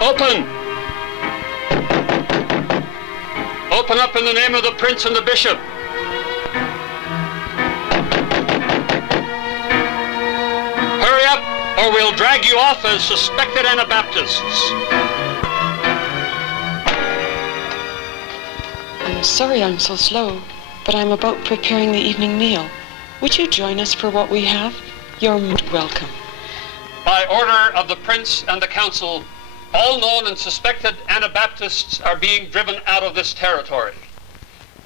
Open! Open up in the name of the prince and the bishop. Hurry up, or we'll drag you off as suspected Anabaptists. I'm sorry I'm so slow, but I'm about preparing the evening meal. Would you join us for what we have? You're most welcome. By order of the prince and the council, all known and suspected Anabaptists are being driven out of this territory.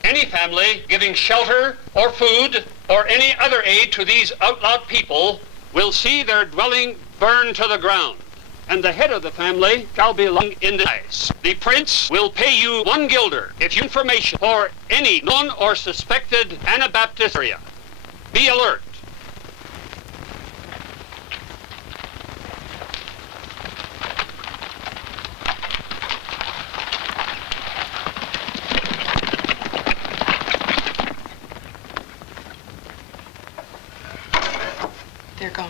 Any family giving shelter or food or any other aid to these outlawed people will see their dwelling burned to the ground, and the head of the family shall be hung in the ice. The prince will pay you 1 guilder if you information for any known or suspected Anabaptist area. Be alert. They're gone.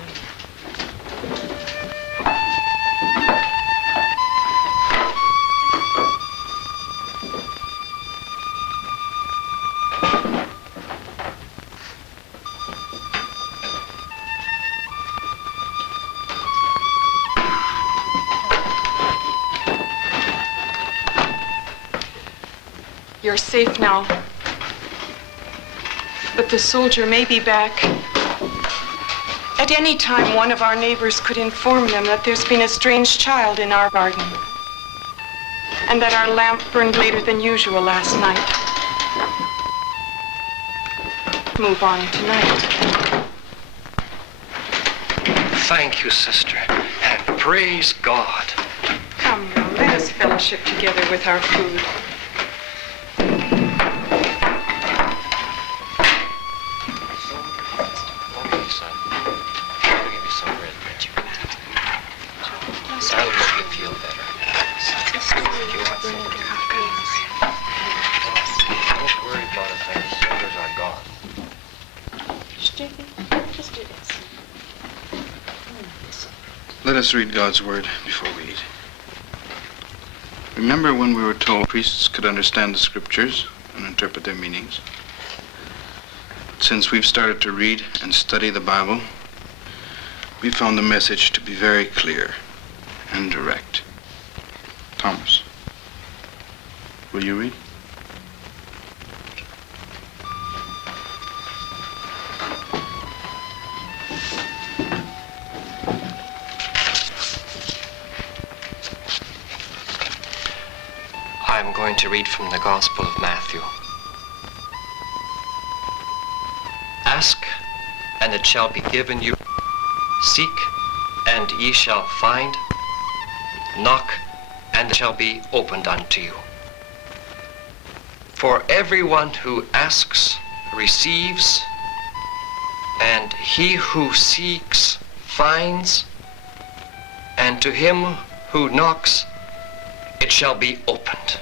You're safe now. But the soldier may be back. At any time, one of our neighbors could inform them that there's been a strange child in our garden, and that our lamp burned later than usual last night. Move on tonight. Thank you, sister, and praise God. Come now, let us fellowship together with our food. Let us read God's word before we eat. Remember when we were told priests could understand the scriptures and interpret their meanings? Since we've started to read and study the Bible, we found the message to be very clear and direct. Thomas, will you read? I'm going to read from the Gospel of Matthew. Ask, and it shall be given you. Seek, and ye shall find. Knock, and it shall be opened unto you. For everyone who asks receives, and he who seeks finds, and to him who knocks it shall be opened.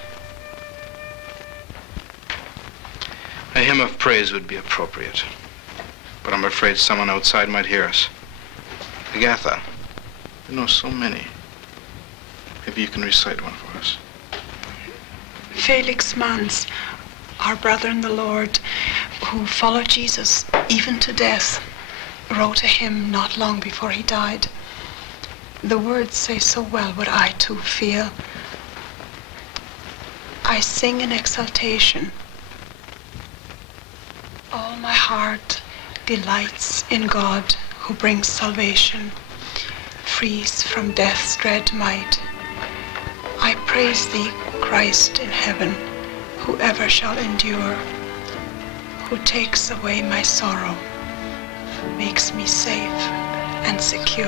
A hymn of praise would be appropriate, but I'm afraid someone outside might hear us. Agatha, you know so many. Maybe you can recite one for us. Felix Manz, our brother in the Lord, who followed Jesus even to death, wrote a hymn not long before he died. The words say so well what I too feel. I sing in exultation. All my heart delights in God who brings salvation, frees from death's dread might. I praise thee, Christ in heaven, whoever shall endure, who takes away my sorrow, makes me safe and secure.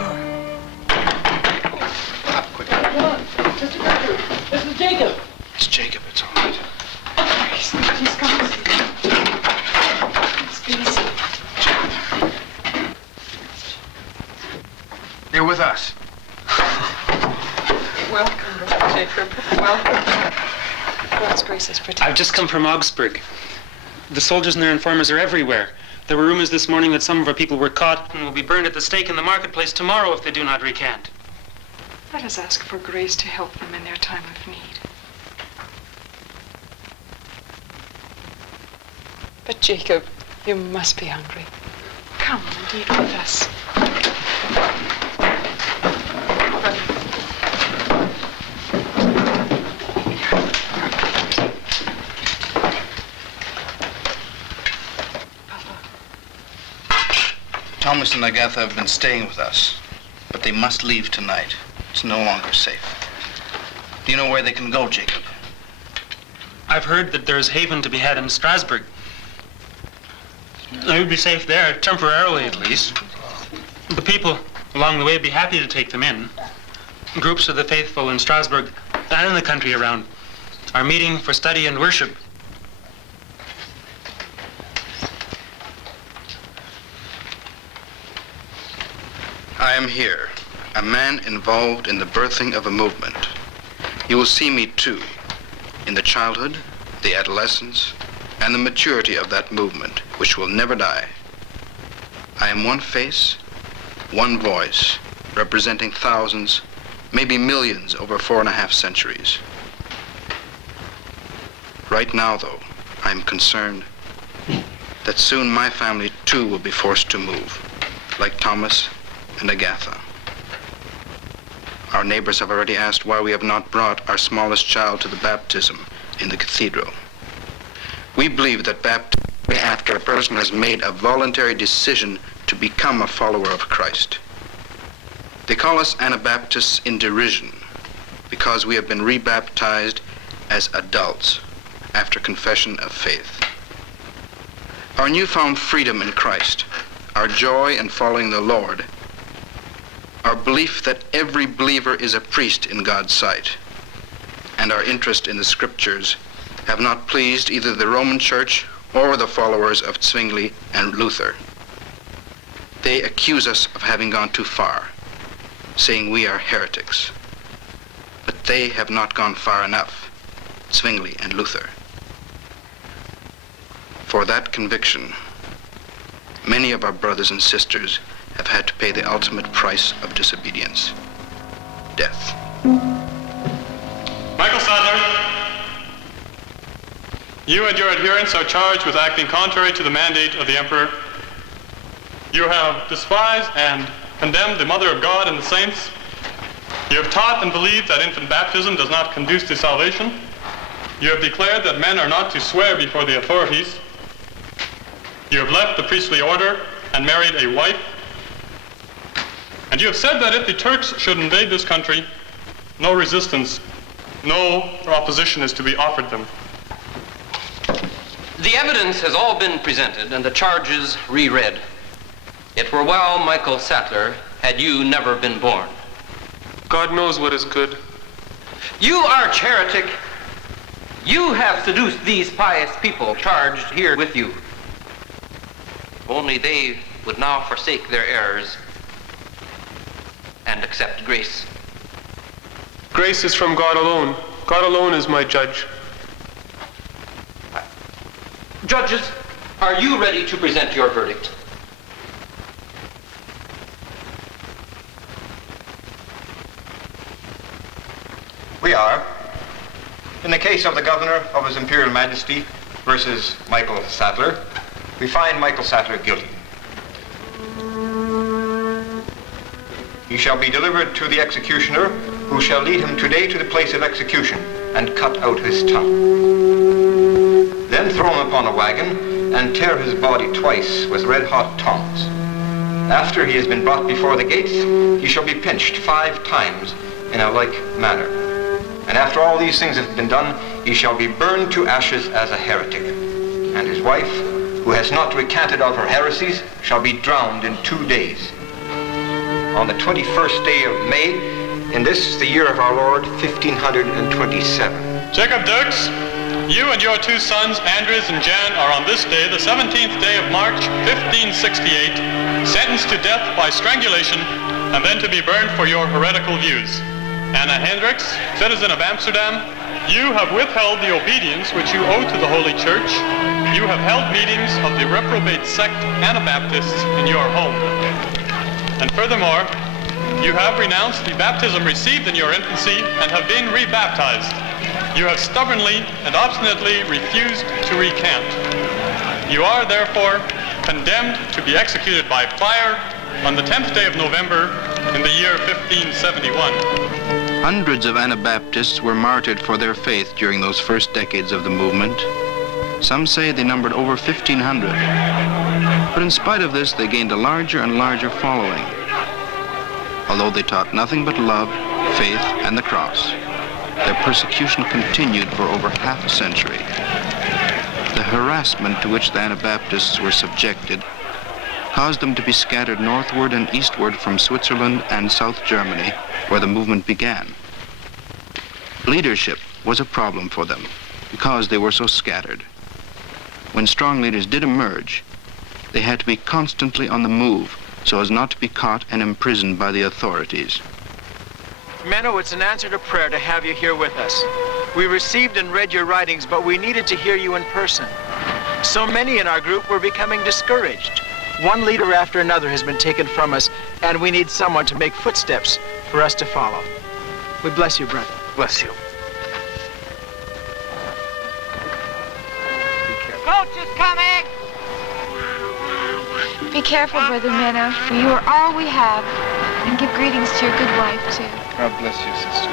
Up quick. This is Jacob. It's Jacob, it's all right. He's coming. You're with us. Welcome, Brother Jacob. Welcome. God's grace is protected. I've just come from Augsburg. The soldiers and their informers are everywhere. There were rumors this morning that some of our people were caught and will be burned at the stake in the marketplace tomorrow if they do not recant. Let us ask for grace to help them in their time of need. But Jacob, you must be hungry. Come and eat with us. Thomas and Agatha have been staying with us, but they must leave tonight. It's no longer safe. Do you know where they can go, Jacob? I've heard that there's haven to be had in Strasbourg. They would be safe there, temporarily at least. The people along the way would be happy to take them in. Groups of the faithful in Strasbourg and in the country around are meeting for study and worship. I am here, a man involved in the birthing of a movement. You will see me too, in the childhood, the adolescence, and the maturity of that movement, which will never die. I am one face, one voice, representing thousands, maybe millions over 4.5 centuries. Right now, though, I am concerned that soon my family too will be forced to move, like Thomas and Agatha. Our neighbors have already asked why we have not brought our smallest child to the baptism in the cathedral. We believe that baptism is after a person has made a voluntary decision to become a follower of Christ. They call us Anabaptists in derision because we have been rebaptized as adults after confession of faith. Our newfound freedom in Christ, our joy in following the Lord, our belief that every believer is a priest in God's sight, and our interest in the scriptures have not pleased either the Roman Church or the followers of Zwingli and Luther. They accuse us of having gone too far, saying we are heretics. But they have not gone far enough, Zwingli and Luther. For that conviction, many of our brothers and sisters have had to pay the ultimate price of disobedience, death. Michael Sadler, you and your adherents are charged with acting contrary to the mandate of the Emperor. You have despised and condemned the Mother of God and the saints. You have taught and believed that infant baptism does not conduce to salvation. You have declared that men are not to swear before the authorities. You have left the priestly order and married a wife. And you have said that if the Turks should invade this country, no resistance, no opposition is to be offered them. The evidence has all been presented and the charges reread. It were well, Michael Sattler, had you never been born. God knows what is good. You arch heretic, you have seduced these pious people charged here with you. Only they would now forsake their errors and accept grace. Grace is from God alone. God alone is my judge. Judges, are you ready to present your verdict? We are. In the case of the Governor of His Imperial Majesty versus Michael Sattler, we find Michael Sattler guilty. He shall be delivered to the executioner, who shall lead him today to the place of execution and cut out his tongue. Then throw him upon a wagon and tear his body twice with red-hot tongs. After he has been brought before the gates, he shall be pinched 5 times in a like manner. And after all these things have been done, he shall be burned to ashes as a heretic. And his wife, who has not recanted of her heresies, shall be drowned in 2 days. On the 21st day of May, in this, the year of our Lord, 1527. Jacob Dirks, you and your 2 sons, Andres and Jan, are on this day, the 17th day of March, 1568, sentenced to death by strangulation and then to be burned for your heretical views. Anna Hendricks, citizen of Amsterdam, you have withheld the obedience which you owe to the Holy Church. You have held meetings of the reprobate sect Anabaptists in your home. And furthermore, You have renounced the baptism received in your infancy and have been rebaptized. You have stubbornly and obstinately refused to recant. You are therefore condemned to be executed by fire on the 10th day of November in the year 1571. Hundreds of Anabaptists were martyred for their faith during those first decades of the movement. Some say they numbered over 1,500. But in spite of this, they gained a larger and larger following. Although they taught nothing but love, faith, and the cross, their persecution continued for over half a century. The harassment to which the Anabaptists were subjected caused them to be scattered northward and eastward from Switzerland and South Germany, where the movement began. Leadership was a problem for them because they were so scattered. When strong leaders did emerge, they had to be constantly on the move so as not to be caught and imprisoned by the authorities. Menno, it's an answer to prayer to have you here with us. We received and read your writings, but we needed to hear you in person. So many in our group were becoming discouraged. One leader after another has been taken from us, and we need someone to make footsteps for us to follow. We bless you, brother. Bless you. Coach is coming! Be careful, Brother Menno, for you are all we have. And give greetings to your good wife, too. God bless you, sister.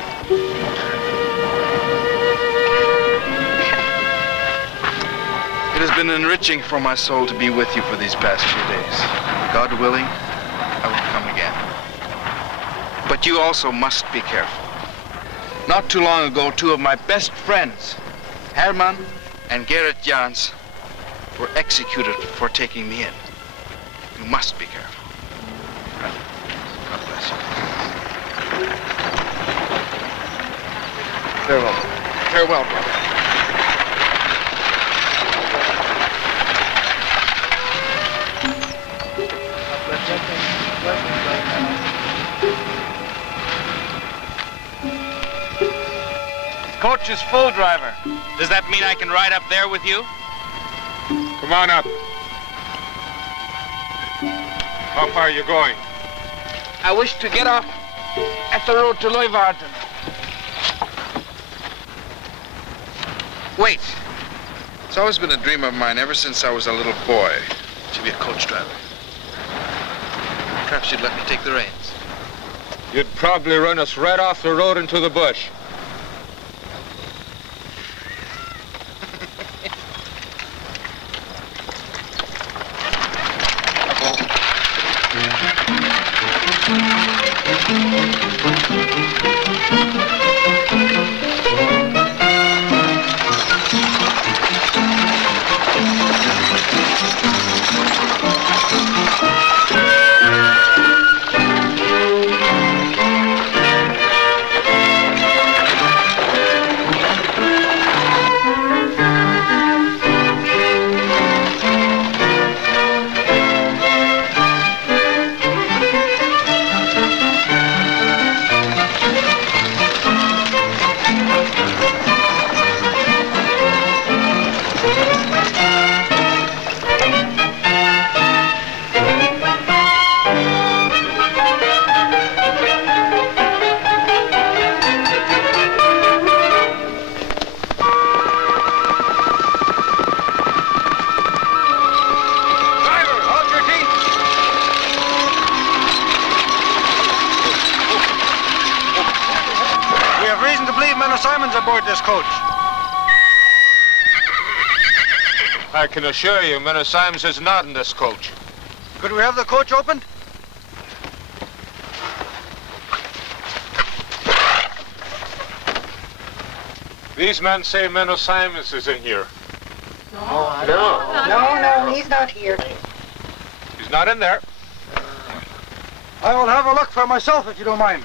It has been enriching for my soul to be with you for these past few days. God willing, I will come again. But you also must be careful. Not too long ago, two of my best friends, Herman and Gerrit Jans, were executed for taking me in. You must be careful. God bless you. Farewell. Farewell, brother. Coach is full, driver. Does that mean I can ride up there with you? Come on up. How far are you going? I wish to get off at the road to Leuwarden. Wait. It's always been a dream of mine ever since I was a little boy to be a coach driver. Perhaps you'd let me take the reins. You'd probably run us right off the road into the bush. I can assure you, Menno Simons is not in this coach. Could we have the coach opened? These men say Menno Simons is in here. No, he's not here. He's not in there. I will have a look for myself if you don't mind.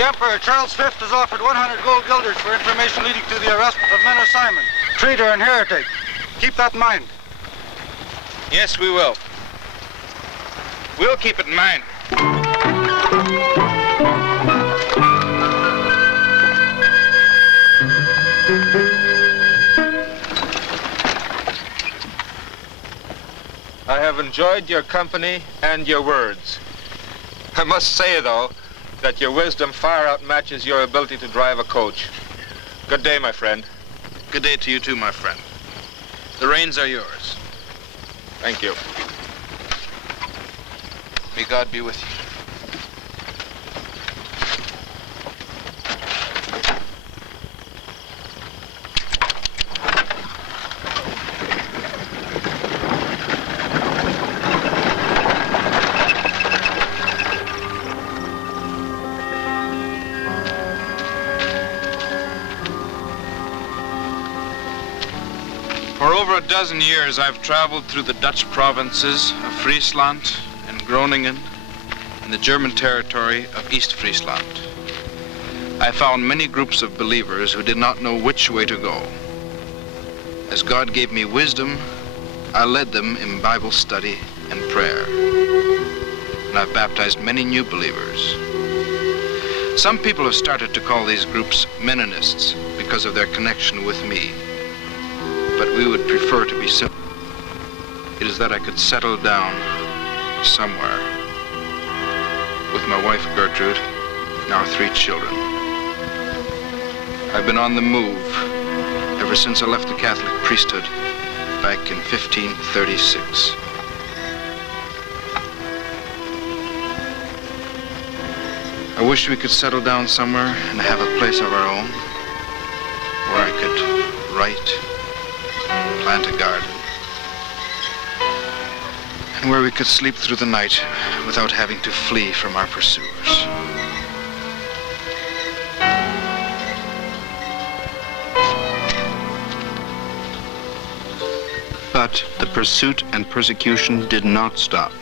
The Emperor Charles V has offered 100 gold guilders for information leading to the arrest of Menno Simon, traitor and heretic. Keep that in mind. Yes, we will. We'll keep it in mind. I have enjoyed your company and your words. I must say, though, that your wisdom far outmatches your ability to drive a coach. Good day, my friend. Good day to you too, my friend. The reins are yours. Thank you. May God be with you. For over a dozen years, I've traveled through the Dutch provinces of Friesland and Groningen and the German territory of East Friesland. I found many groups of believers who did not know which way to go. As God gave me wisdom, I led them in Bible study and prayer. And I've baptized many new believers. Some people have started to call these groups Mennonists because of their connection with me. But we would prefer to be simple. It is that I could settle down somewhere with my wife Gertrude and our 3 children. I've been on the move ever since I left the Catholic priesthood back in 1536. I wish we could settle down somewhere and have a place of our own where I could write, plant a garden, and where we could sleep through the night without having to flee from our pursuers. But the pursuit and persecution did not stop.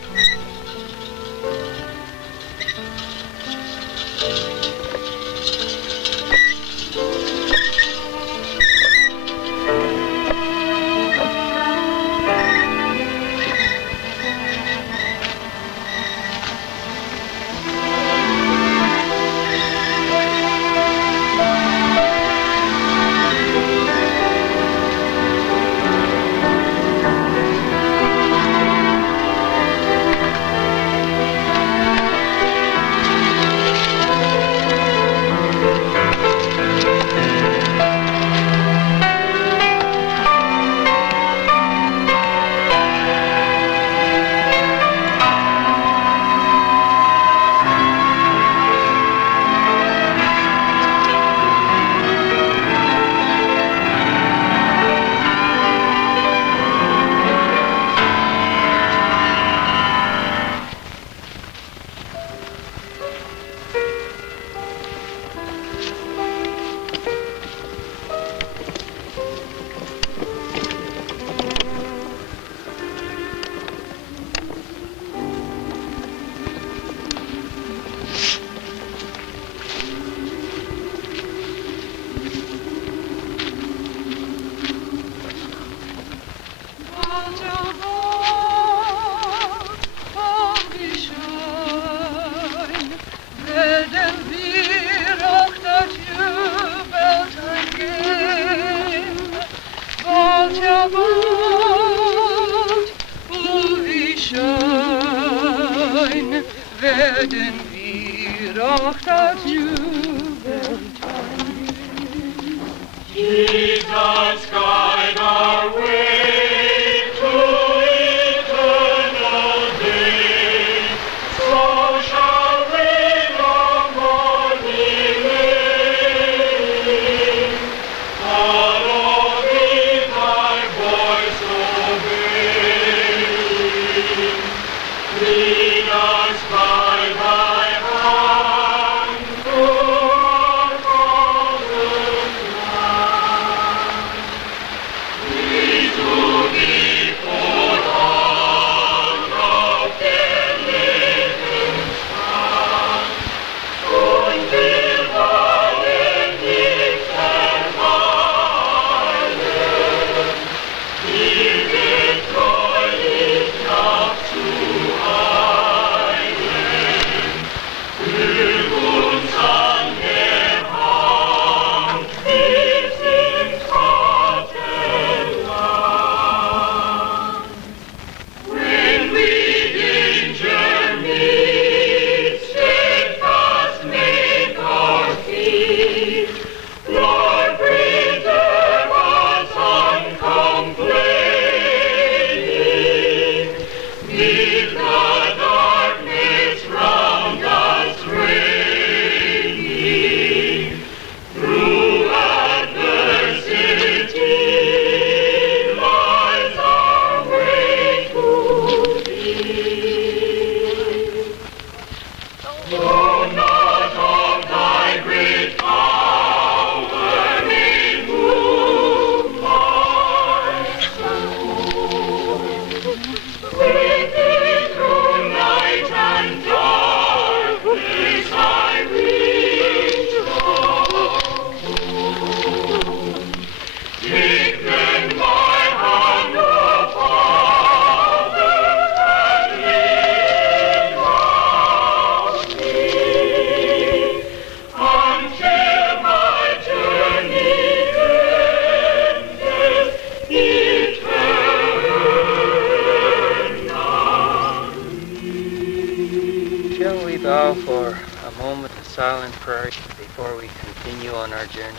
prayer before we continue on our journey?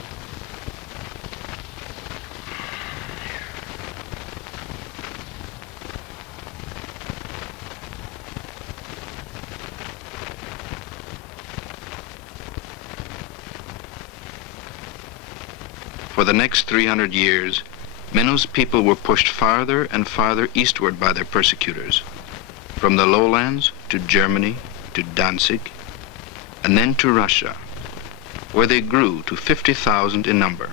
For the next 300 years, Menno's people were pushed farther and farther eastward by their persecutors, from the lowlands to Germany, to Danzig, and then to Russia, where they grew to 50,000 in number.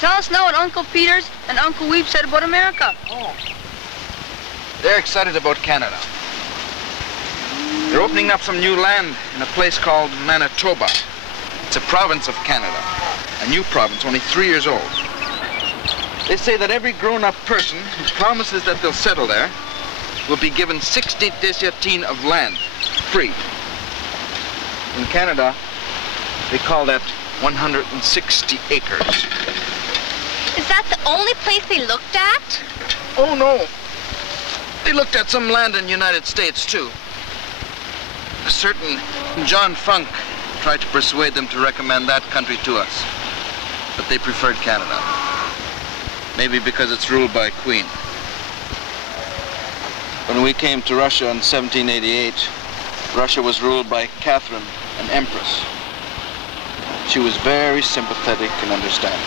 Tell us now what Uncle Peters and Uncle Weep said about America. Oh. They're excited about Canada. They're opening up some new land in a place called Manitoba. It's a province of Canada, a new province, only 3 years old. They say that every grown-up person who promises that they'll settle there will be given 60 desiatine of land, free. In Canada, they call that 160 acres. Is that the only place they looked at? Oh, no. They looked at some land in the United States, too. A certain John Funk tried to persuade them to recommend that country to us. But they preferred Canada. Maybe because it's ruled by a queen. When we came to Russia in 1788, Russia was ruled by Catherine, an empress. She was very sympathetic and understanding.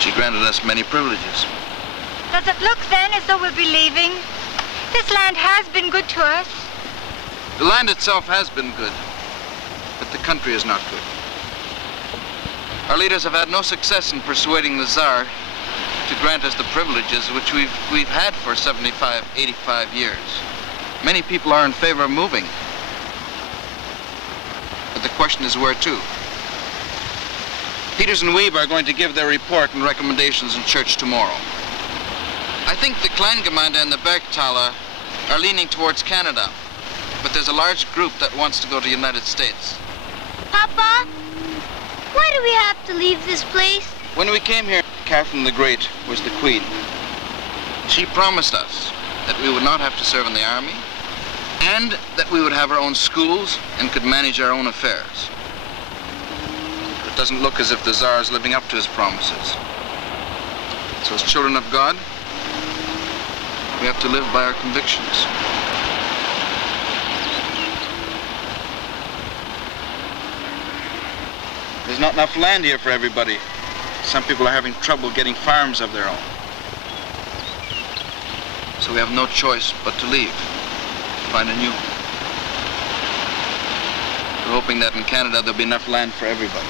She granted us many privileges. Does it look then as though we'll be leaving? This land has been good to us. The land itself has been good, but the country is not good. Our leaders have had no success in persuading the Tsar to grant us the privileges which we've had for 75, 85 years. Many people are in favor of moving. But the question is where to? Peters and Weeb are going to give their report and recommendations in church tomorrow. I think the Kleingemeinde and the Bergtaler are leaning towards Canada, but there's a large group that wants to go to the United States. Papa, why do we have to leave this place? When we came here, Catherine the Great was the queen. She promised us that we would not have to serve in the army, and that we would have our own schools and could manage our own affairs. It doesn't look as if the Tsar is living up to his promises. So as children of God, we have to live by our convictions. There's not enough land here for everybody. Some people are having trouble getting farms of their own. So we have no choice but to leave, find a new one. We're hoping that in Canada there'll be enough land for everybody.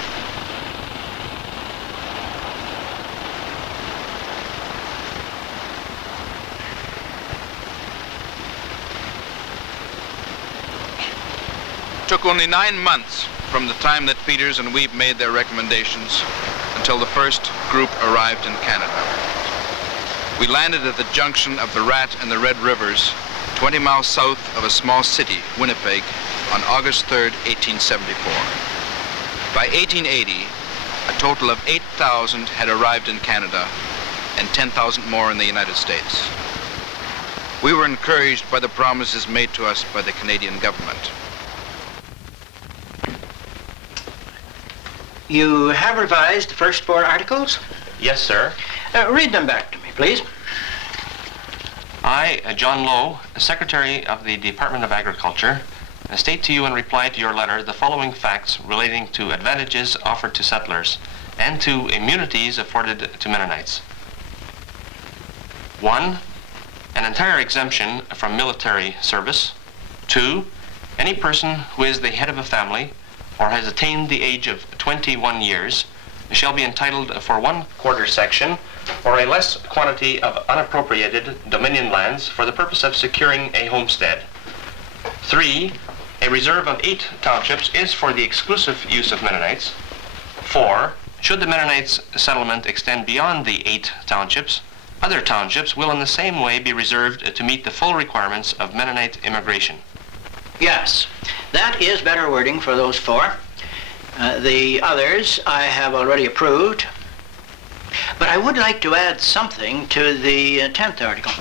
It took only 9 months from the time that Peters and Weeb made their recommendations until the first group arrived in Canada. We landed at the junction of the Rat and the Red Rivers, 20 miles south of a small city, Winnipeg, on August 3rd, 1874. By 1880, a total of 8,000 had arrived in Canada and 10,000 more in the United States. We were encouraged by the promises made to us by the Canadian government. You have revised the first 4 articles? Yes, sir. Read them back to me, please. I, John Lowe, Secretary of the Department of Agriculture, state to you in reply to your letter the following facts relating to advantages offered to settlers and to immunities afforded to Mennonites. 1. An entire exemption from military service. 2. Any person who is the head of a family or has attained the age of 21 years shall be entitled for 1/4 section or a less quantity of unappropriated Dominion lands for the purpose of securing a homestead. 3. A reserve of 8 townships is for the exclusive use of Mennonites. 4. Should the Mennonites' settlement extend beyond the 8 townships, other townships will in the same way be reserved to meet the full requirements of Mennonite immigration. Yes, that is better wording for those 4. The others I have already approved, but I would like to add something to the 10th article.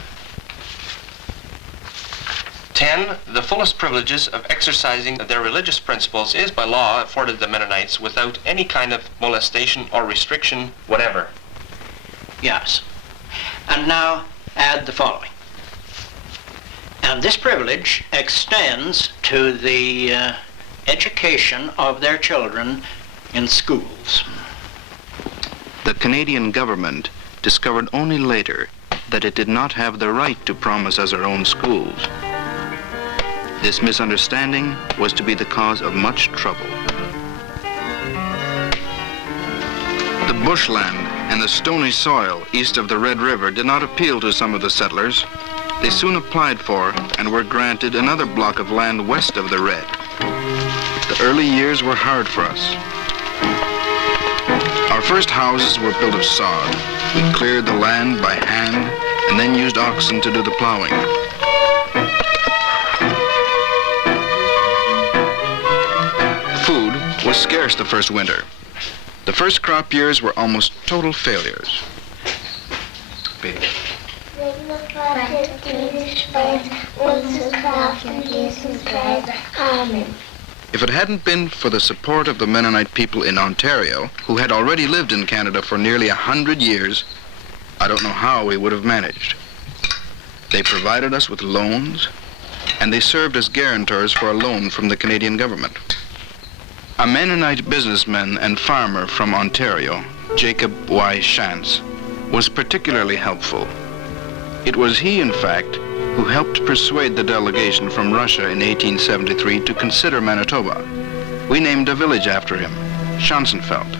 10. The fullest privileges of exercising their religious principles is by law afforded the Mennonites without any kind of molestation or restriction whatever. Yes. And now add the following. And this privilege extends to the education of their children in schools. The Canadian government discovered only later that it did not have the right to promise us our own schools. This misunderstanding was to be the cause of much trouble. The bushland and the stony soil east of the Red River did not appeal to some of the settlers. They soon applied for and were granted another block of land west of the Red. The early years were hard for us. Our first houses were built of sod. We cleared the land by hand and then used oxen to do the plowing. Food was scarce the first winter. The first crop years were almost total failures. If it hadn't been for the support of the Mennonite people in Ontario, who had already lived in Canada for nearly 100 years, I don't know how we would have managed. They provided us with loans, and they served as guarantors for a loan from the Canadian government. A Mennonite businessman and farmer from Ontario, Jacob Y. Shantz, was particularly helpful. It was he, in fact, who helped persuade the delegation from Russia in 1873 to consider Manitoba. We named a village after him, Schanzenfeld.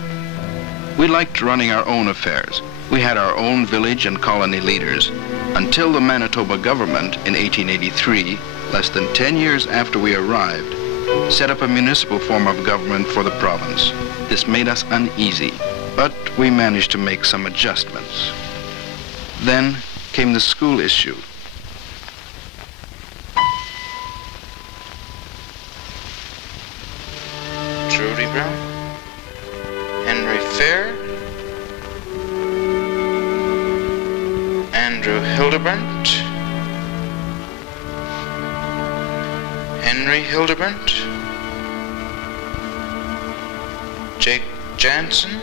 We liked running our own affairs. We had our own village and colony leaders until the Manitoba government in 1883, less than 10 years after we arrived, set up a municipal form of government for the province. This made us uneasy, but we managed to make some adjustments. Then came the school issue. Trudy Brown, Henry Fair, Andrew Hildebrandt, Henry Hildebrandt, Jake Jansen.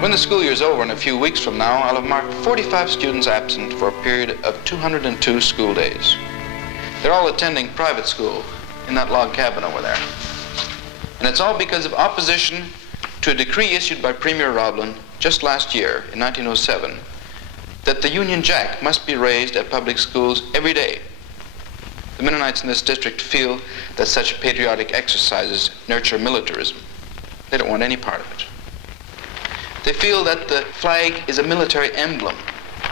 When the school year's over in a few weeks from now, I'll have marked 45 students absent for a period of 202 school days. They're all attending private school in that log cabin over there. And it's all because of opposition to a decree issued by Premier Roblin just last year, in 1907, that the Union Jack must be raised at public schools every day. The Mennonites in this district feel that such patriotic exercises nurture militarism. They don't want any part of it. They feel that the flag is a military emblem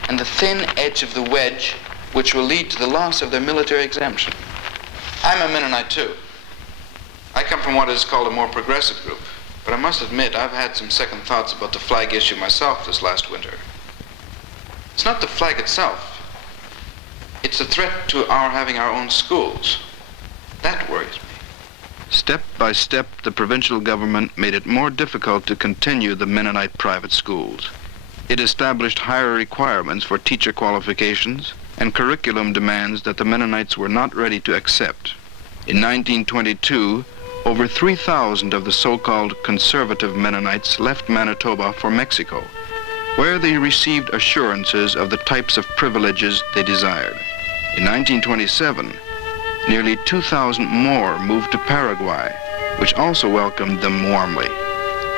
and the thin edge of the wedge which will lead to the loss of their military exemption. I'm a Mennonite too. I come from what is called a more progressive group, but I must admit I've had some second thoughts about the flag issue myself this last winter. It's not the flag itself. It's a threat to our having our own schools. That worries me. Step by step, the provincial government made it more difficult to continue the Mennonite private schools. It established higher requirements for teacher qualifications and curriculum demands that the Mennonites were not ready to accept. In 1922, over 3,000 of the so-called conservative Mennonites left Manitoba for Mexico, where they received assurances of the types of privileges they desired. In 1927, nearly 2,000 more moved to Paraguay, which also welcomed them warmly.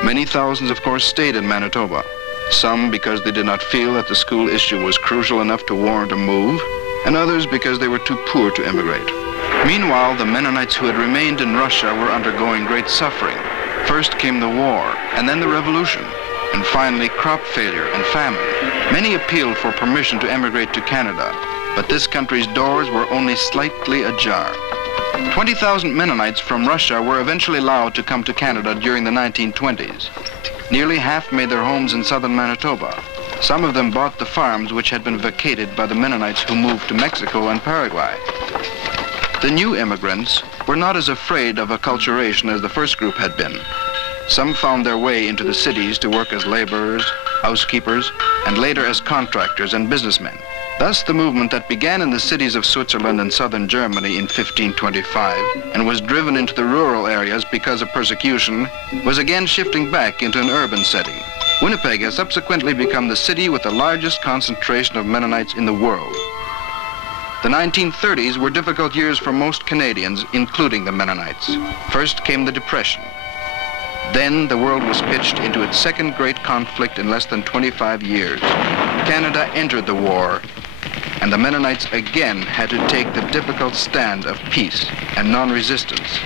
Many thousands, of course, stayed in Manitoba, some because they did not feel that the school issue was crucial enough to warrant a move, and others because they were too poor to immigrate. Meanwhile, the Mennonites who had remained in Russia were undergoing great suffering. First came the war, and then the revolution, and finally crop failure and famine. Many appealed for permission to emigrate to Canada, but this country's doors were only slightly ajar. 20,000 Mennonites from Russia were eventually allowed to come to Canada during the 1920s. Nearly half made their homes in southern Manitoba. Some of them bought the farms which had been vacated by the Mennonites who moved to Mexico and Paraguay. The new immigrants were not as afraid of acculturation as the first group had been. Some found their way into the cities to work as laborers, housekeepers, and later as contractors and businessmen. Thus, the movement that began in the cities of Switzerland and southern Germany in 1525 and was driven into the rural areas because of persecution was again shifting back into an urban setting. Winnipeg has subsequently become the city with the largest concentration of Mennonites in the world. The 1930s were difficult years for most Canadians, including the Mennonites. First came the Depression. Then the world was pitched into its second great conflict in less than 25 years. Canada entered the war, and the Mennonites again had to take the difficult stand of peace and non-resistance.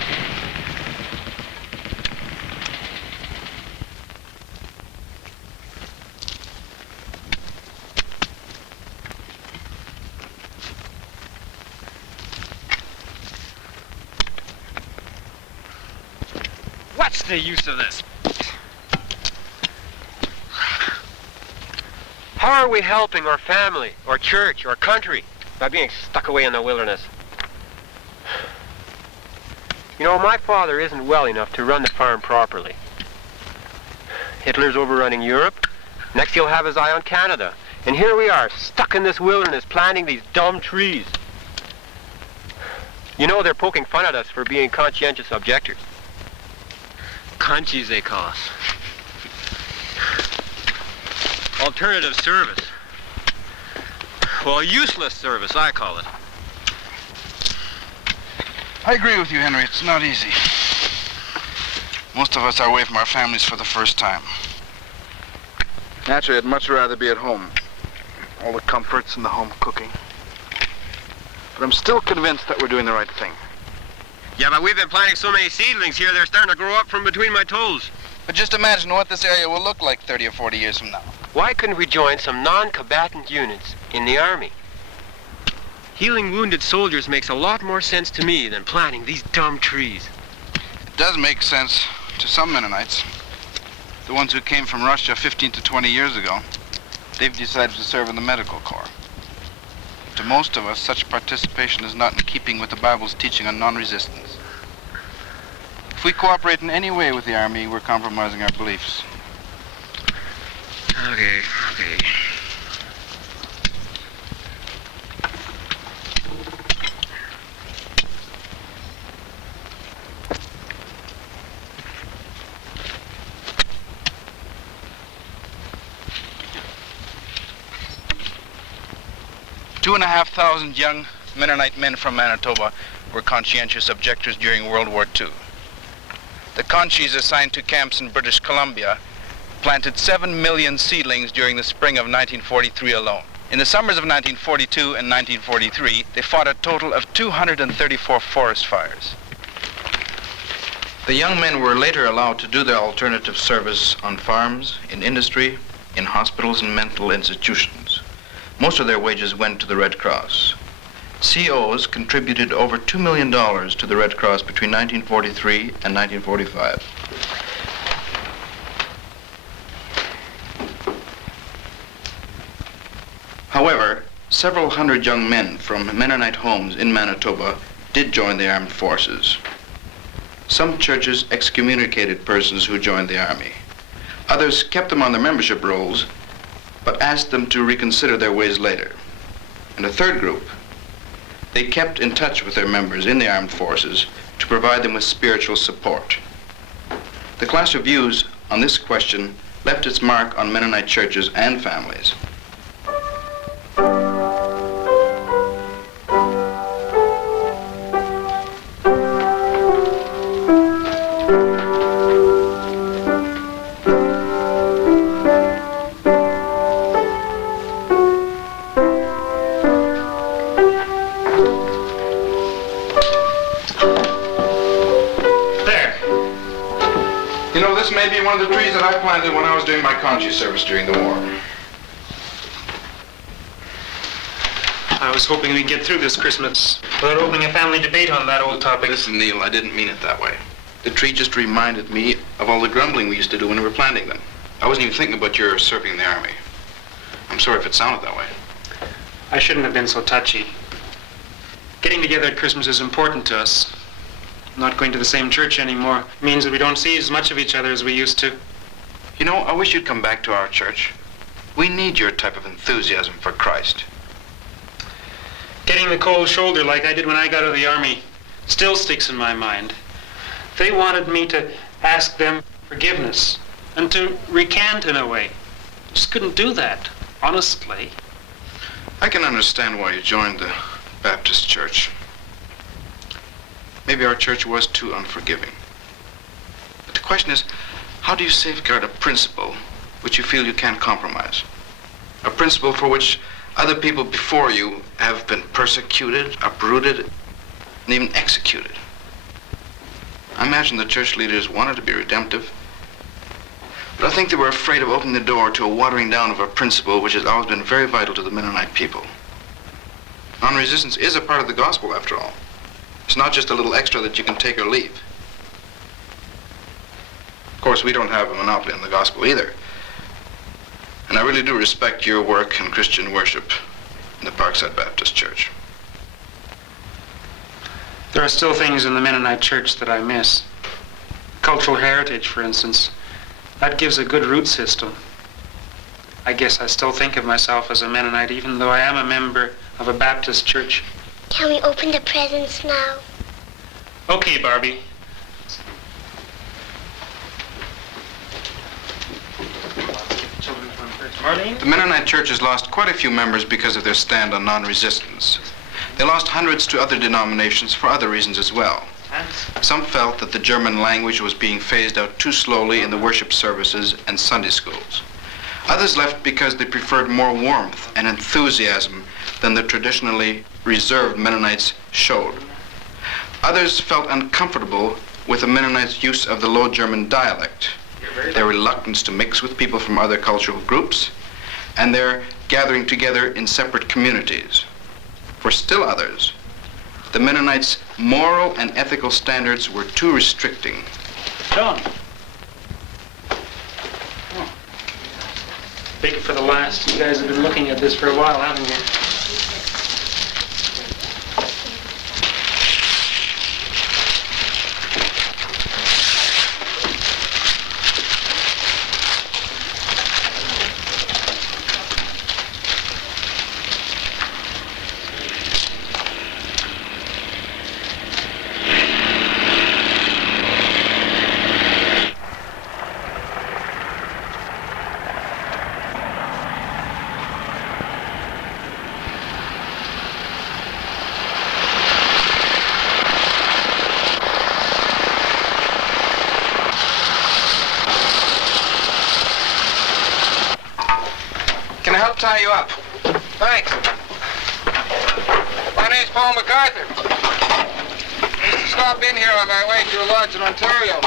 What's the use of this? How are we helping our family, our church, our country by being stuck away in the wilderness? You know, my father isn't well enough to run the farm properly. Hitler's overrunning Europe. Next he'll have his eye on Canada. And here we are, stuck in this wilderness, planting these dumb trees. You know, they're poking fun at us for being conscientious objectors. Conchies, they call us. Alternative service. Well, useless service, I call it. I agree with you, Henry. It's not easy. Most of us are away from our families for the first time. Naturally, I'd much rather be at home. All the comforts and the home cooking. But I'm still convinced that we're doing the right thing. Yeah, but we've been planting so many seedlings here, they're starting to grow up from between my toes. But just imagine what this area will look like 30 or 40 years from now. Why couldn't we join some non-combatant units in the Army? Healing wounded soldiers makes a lot more sense to me than planting these dumb trees. It does make sense to some Mennonites. The ones who came from Russia 15 to 20 years ago. They've decided to serve in the medical corps. To most of us, such participation is not in keeping with the Bible's teaching on non-resistance. If we cooperate in any way with the Army, we're compromising our beliefs. Okay. 2,500 young Mennonite men from Manitoba were conscientious objectors during World War II. The Conchies assigned to camps in British Columbia planted 7 million seedlings during the spring of 1943 alone. In the summers of 1942 and 1943, they fought a total of 234 forest fires. The young men were later allowed to do their alternative service on farms, in industry, in hospitals and mental institutions. Most of their wages went to the Red Cross. COs contributed over $2 million to the Red Cross between 1943 and 1945. However, several hundred young men from Mennonite homes in Manitoba did join the armed forces. Some churches excommunicated persons who joined the army. Others kept them on their membership rolls, but asked them to reconsider their ways later. And a third group, they kept in touch with their members in the armed forces to to provide them with spiritual support. The class reviews on this question left its mark on Mennonite churches and families. This may be one of the trees that I planted when I was doing my conchi service during the war. I was hoping we'd get through this Christmas without opening a family debate on that old topic. Listen, Neil, I didn't mean it that way. The tree just reminded me of all the grumbling we used to do when we were planting them. I wasn't even thinking about your serving in the army. I'm sorry if it sounded that way. I shouldn't have been so touchy. Getting together at Christmas is important to us. Not going to the same church anymore means that we don't see as much of each other as we used to. You know, I wish you'd come back to our church. We need your type of enthusiasm for Christ. Getting the cold shoulder like I did when I got out of the army still sticks in my mind. They wanted me to ask them forgiveness and to recant in a way. Just couldn't do that, honestly. I can understand why you joined the Baptist church. Maybe our church was too unforgiving. But the question is, how do you safeguard a principle which you feel you can't compromise? A principle for which other people before you have been persecuted, uprooted, and even executed. I imagine the church leaders wanted to be redemptive, but I think they were afraid of opening the door to a watering down of a principle which has always been very vital to the Mennonite people. Non-resistance is a part of the gospel, after all. It's not just a little extra that you can take or leave. Of course, we don't have a monopoly on the gospel either. And I really do respect your work in Christian worship in the Parkside Baptist Church. There are still things in the Mennonite church that I miss. Cultural heritage, for instance. That gives a good root system. I guess I still think of myself as a Mennonite, even though I am a member of a Baptist church. Can we open the presents now? Okay, Barbie. The Mennonite church has lost quite a few members because of their stand on non-resistance. They lost hundreds to other denominations for other reasons as well. Some felt that the German language was being phased out too slowly in the worship services and Sunday schools. Others left because they preferred more warmth and enthusiasm than the traditionally reserved Mennonites showed. Others felt uncomfortable with the Mennonites' use of the Low German dialect, their reluctance to mix with people from other cultural groups, and their gathering together in separate communities. For still others, the Mennonites' moral and ethical standards were too restricting. John. Oh. Take it for the last. You guys have been looking at this for a while, haven't you? Tie you up. Thanks. My name's Paul MacArthur. I used to stop in here on my way to a lodge in Ontario.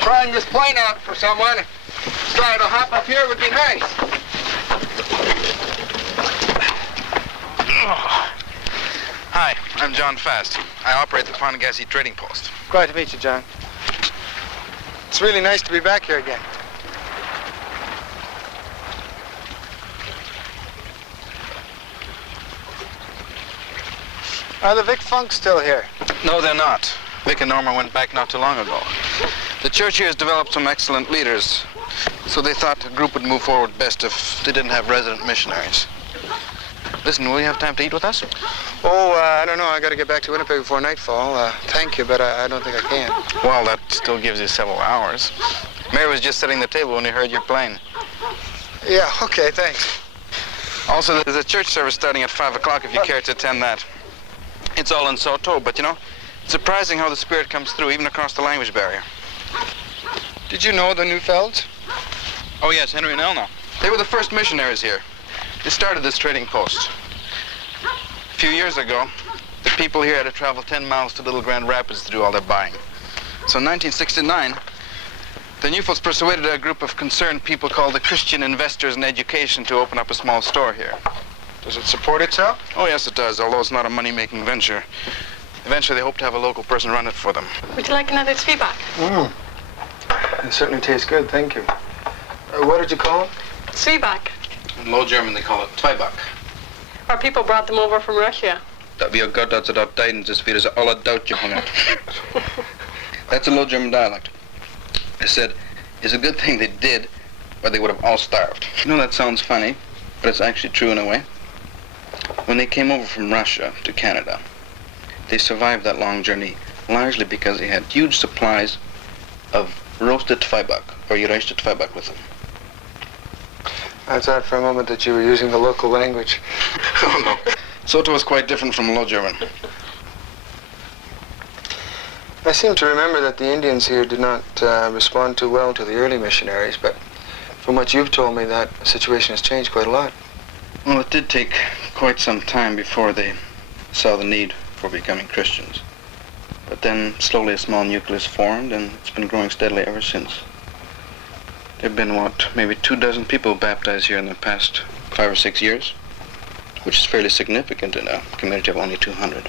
Trying this plane out for someone. Started to hop up here would be nice. Hi, I'm John Fast. I operate the Ponagassy Trading Post. Glad to meet you, John. It's really nice to be back here again. Are the Vic Funks still here? No, they're not. Vic and Norma went back not too long ago. The church here has developed some excellent leaders, so they thought the group would move forward best if they didn't have resident missionaries. Listen, will you have time to eat with us? Oh, I don't know. I got to get back to Winnipeg before nightfall. Thank you, but I don't think I can. Well, that still gives you several hours. Mary was just setting the table when he heard your plane. Yeah, okay, thanks. Also, there's a church service starting at 5 o'clock if you care to attend that. It's all in Saulteaux, but you know, it's surprising how the Spirit comes through, even across the language barrier. Did you know the Newfelds? Oh, yes, Henry and Elna. They were the first missionaries here. They started this trading post. A few years ago, the people here had to travel 10 miles to Little Grand Rapids to do all their buying. So in 1969, the Newfields persuaded a group of concerned people called the Christian Investors in Education to open up a small store here. Does it support itself? Oh, yes, it does, although it's not a money-making venture. Eventually, they hope to have a local person run it for them. Would you like another zwieback? It certainly tastes good, thank you. What did you call it? Zwieback. In Low German, they call it Zwieback. Our people brought them over from Russia. Dat wie God dat ze dat tijdens is weer ze alle doodje hangen. That's a Low German dialect. I said, it's a good thing they did, or they would have all starved. You know, that sounds funny, but it's actually true in a way. When they came over from Russia to Canada, they survived that long journey largely because they had huge supplies of roasted Zwieback, or geroosterd Zwieback with them. I thought for a moment that you were using the local language. Oh, no. Soto was quite different from Low German. I seem to remember that the Indians here did not respond too well to the early missionaries, but from what you've told me, that situation has changed quite a lot. Well, it did take quite some time before they saw the need for becoming Christians. But then slowly a small nucleus formed, and it's been growing steadily ever since. There have been, maybe 24 people baptized here in the past 5 or 6 years, which is fairly significant in a community of only 200.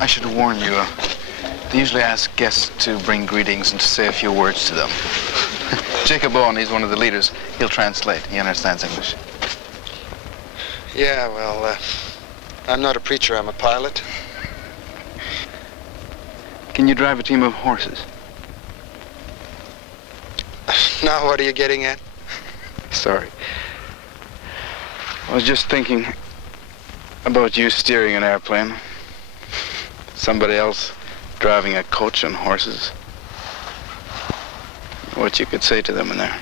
I should warn you, they usually ask guests to bring greetings and to say a few words to them. Jacob Owen, he's one of the leaders. He'll translate. He understands English. Yeah, well, I'm not a preacher, I'm a pilot. Can you drive a team of horses? Now, what are you getting at? Sorry. I was just thinking about you steering an airplane. Somebody else driving a coach and horses. What you could say to them in there.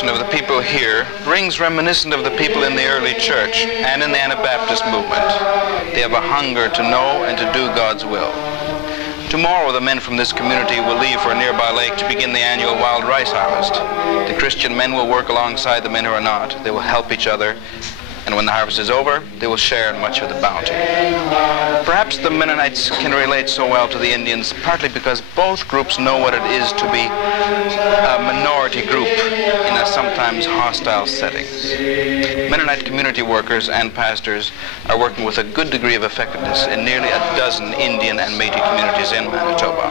Of the people here rings reminiscent of the people in the early church and in the Anabaptist movement. They have a hunger to know and to do God's will. Tomorrow, the men from this community will leave for a nearby lake to begin the annual wild rice harvest. The Christian men will work alongside the men who are not. They will help each other, and when the harvest is over, they will share in much of the bounty. Perhaps the Mennonites can relate so well to the Indians, partly because both groups know what it is to be a minority group in a sometimes hostile settings. Mennonite community workers and pastors are working with a good degree of effectiveness in nearly a dozen Indian and Métis communities in Manitoba.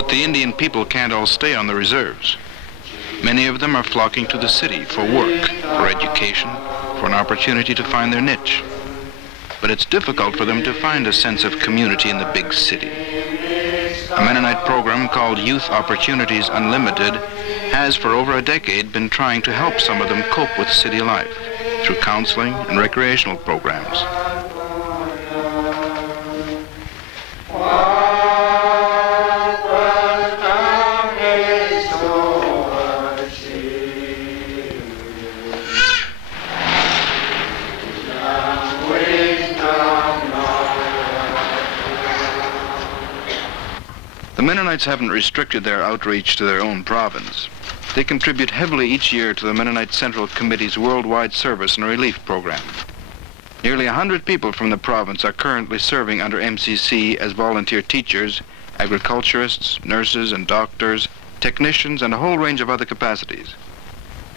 But the Indian people can't all stay on the reserves. Many of them are flocking to the city for work, for education, for an opportunity to find their niche. But it's difficult for them to find a sense of community in the big city. A Mennonite program called Youth Opportunities Unlimited has for over a decade been trying to help some of them cope with city life through counseling and recreational programs. The Mennonites haven't restricted their outreach to their own province. They contribute heavily each year to the Mennonite Central Committee's worldwide service and relief program. Nearly 100 people from the province are currently serving under MCC as volunteer teachers, agriculturists, nurses and doctors, technicians, and a whole range of other capacities.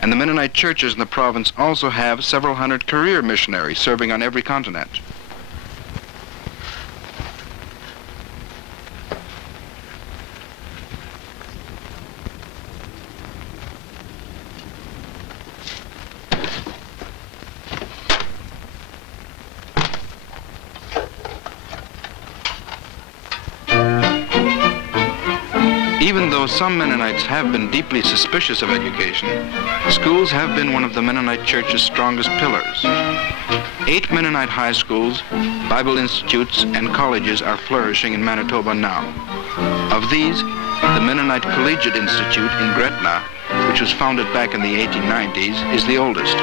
And the Mennonite churches in the province also have several hundred career missionaries serving on every continent. Even though some Mennonites have been deeply suspicious of education, schools have been one of the Mennonite Church's strongest pillars. 8 Mennonite high schools, Bible institutes, and colleges are flourishing in Manitoba now. Of these, the Mennonite Collegiate Institute in Gretna, which was founded back in the 1890s, is the oldest.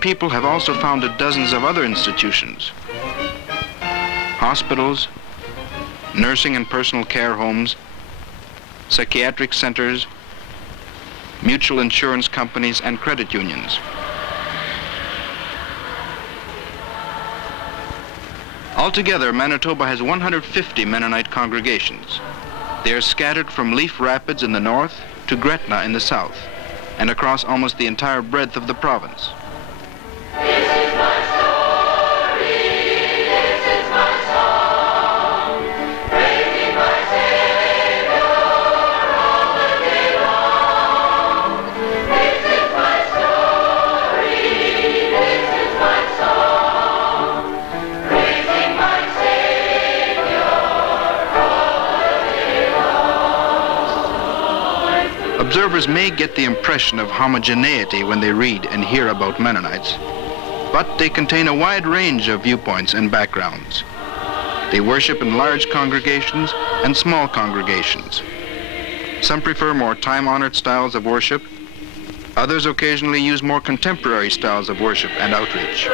People have also founded dozens of other institutions, hospitals, nursing and personal care homes, psychiatric centers, mutual insurance companies, and credit unions. Altogether, Manitoba has 150 Mennonite congregations. They are scattered from Leaf Rapids in the north to Gretna in the south, and across almost the entire breadth of the province. Observers may get the impression of homogeneity when they read and hear about Mennonites, but they contain a wide range of viewpoints and backgrounds. They worship in large congregations and small congregations. Some prefer more time-honored styles of worship. Others occasionally use more contemporary styles of worship and outreach.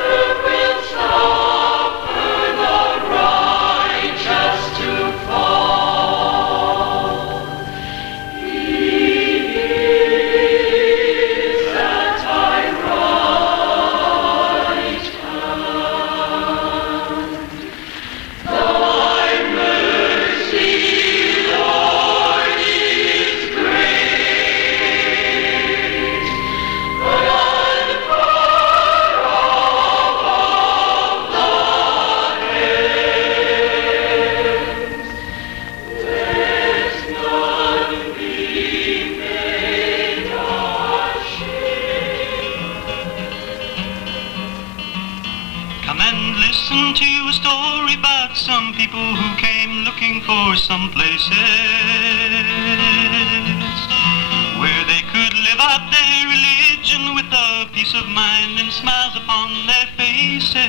Some places where they could live out their religion with a peace of mind and smiles upon their faces.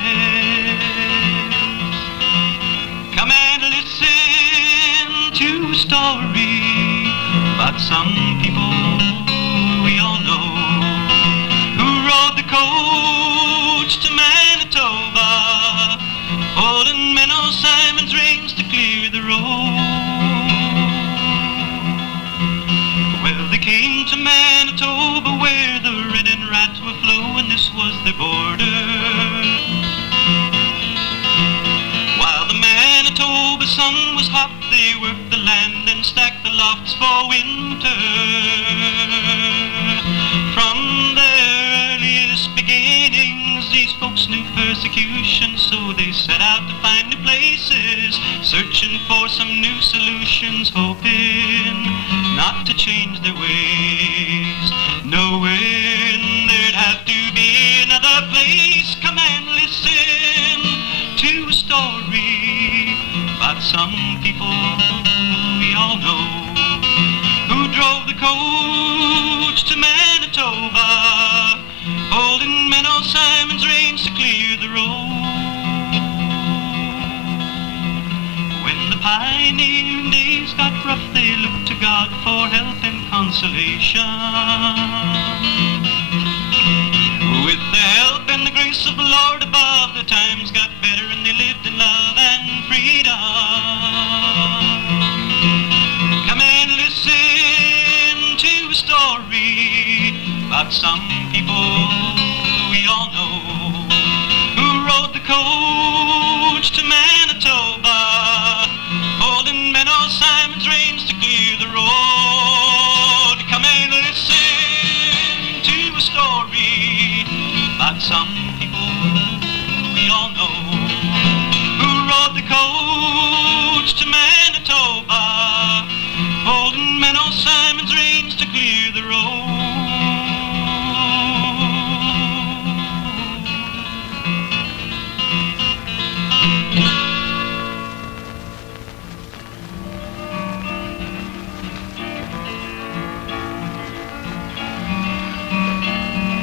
Come and listen to a story about some people we all know who rode the coach to Manitoba, pulling Menno Simon's reins to clear the road. Well, they came to Manitoba where the red and crofts for winter. From their earliest beginnings, these folks knew persecution, so they set out to find new places, searching for some new solutions, hoping not to change their ways, knowing there'd have to be another place. Come and listen to a story about some people we all know who drove the coach to Manitoba, holding Menno Simon's reins to clear the road. When the pioneering days got rough, they looked to God for help and consolation. With the help and the grace of the Lord above, the times got better and they lived in love and freedom. Come and listen to a story about some people we all know who rode the coach to Manitoba, holding Menno Simon's reins to clear the road. Come and listen to a story about some people we all know who rode the coach to Manitoba, holding Menno Simon's reins to clear the road.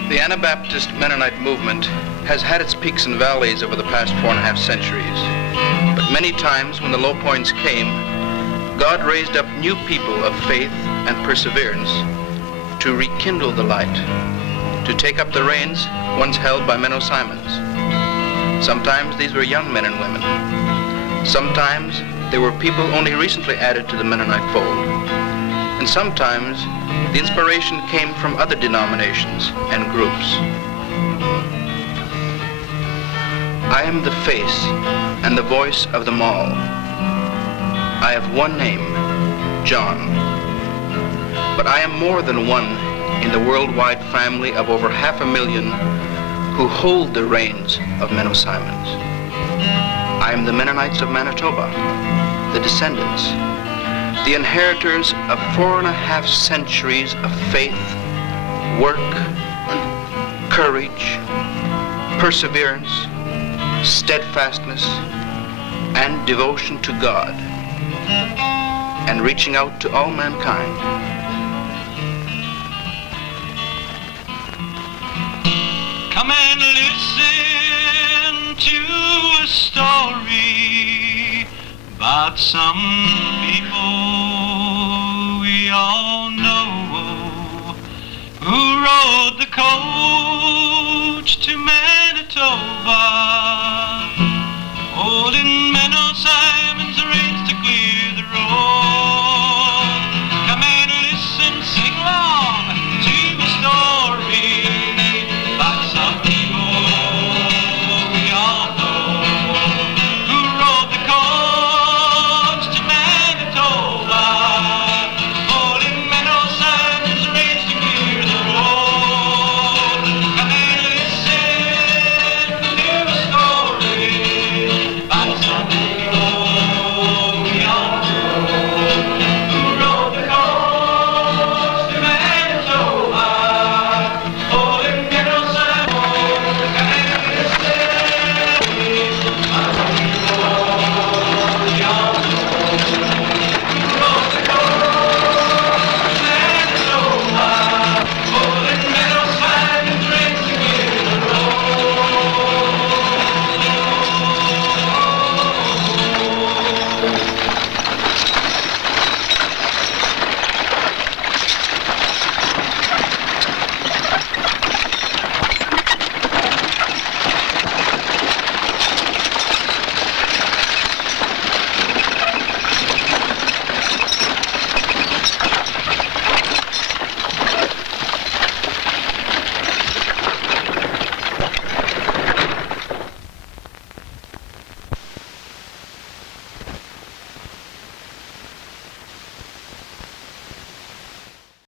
The Anabaptist Mennonite movement has had its peaks and valleys over the past 4.5 centuries. But many times when the low points came, God raised up new people of faith and perseverance to rekindle the light, to take up the reins once held by Menno Simons. Sometimes these were young men and women. Sometimes they were people only recently added to the Mennonite fold. And sometimes the inspiration came from other denominations and groups. I am the face and the voice of them all. I have one name, John. But I am more than one in the worldwide family of over 500,000 who hold the reins of Menno Simons. I am the Mennonites of Manitoba, the descendants, the inheritors of 4.5 centuries of faith, work, courage, perseverance, steadfastness, and devotion to God, and reaching out to all mankind. Come and listen to a story about some people we all know who rode the coach to Manitoba,